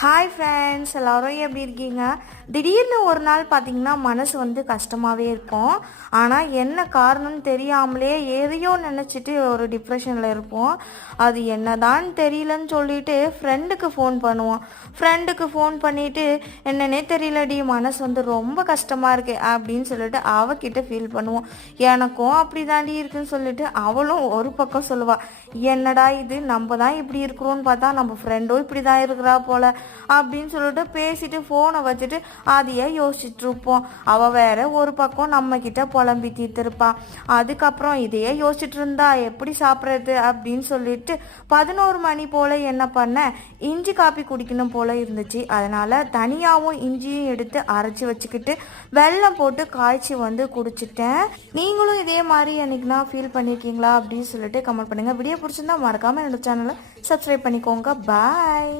Hi friends, எல்லோரும் எப்படி இருக்கீங்க? திடீர்னு ஒரு நாள் பார்த்திங்கன்னா மனசு கஷ்டமாகவே இருக்கும். ஆனால் என்ன காரணம்னு தெரியாமலே எதையோ நினச்சிட்டு ஒரு டிப்ரெஷனில் இருப்போம். அது என்னதான் தெரியலன்னு சொல்லிட்டு ஃப்ரெண்டுக்கு ஃபோன் பண்ணுவோம். ஃப்ரெண்டுக்கு ஃபோன் பண்ணிவிட்டு என்னன்னே தெரியலடி, மனசு ரொம்ப கஷ்டமாக இருக்கு அப்படின்னு சொல்லிட்டு அவகிட்ட ஃபீல் பண்ணுவோம். எனக்கும் அப்படி தாண்டி இருக்குன்னு சொல்லிட்டு அவளும் ஒரு பக்கம் சொல்லுவாள், என்னடா இது, நம்ம தான் இப்படி இருக்கிறோன்னு பார்த்தா நம்ம ஃப்ரெண்டும் இப்படி தான் இருக்கிறா போல அப்படின்னு சொல்லிட்டு பேசிட்டு ஃபோனை வச்சுட்டு அதையே யோசிச்சுட்டு இருப்போம். அவள் வேற ஒரு பக்கம் நம்ம கிட்ட புலம்பி தீர்த்திருப்பான். அதுக்கப்புறம் இதையே யோசிச்சுட்டு இருந்தா எப்படி சாப்பிட்றது அப்படின்னு சொல்லிட்டு 11 மணி போல் என்ன பண்ணேன், இஞ்சி காப்பி குடிக்கணும் போல் இருந்துச்சு. அதனால் தனியாகவும் இஞ்சியும் எடுத்து அரைச்சி வச்சுக்கிட்டு வெல்லம் போட்டு காய்ச்சி குடிச்சிட்டேன். நீங்களும் இதே மாதிரி என்னைக்குனா ஃபீல் பண்ணியிருக்கீங்களா அப்படின்னு சொல்லிட்டு கமெண்ட் பண்ணுங்கள். வீடியோ பிடிச்சிருந்தா மறக்காமல் என்னோட சேனலை சப்ஸ்கிரைப் பண்ணிக்கோங்க. பாய்.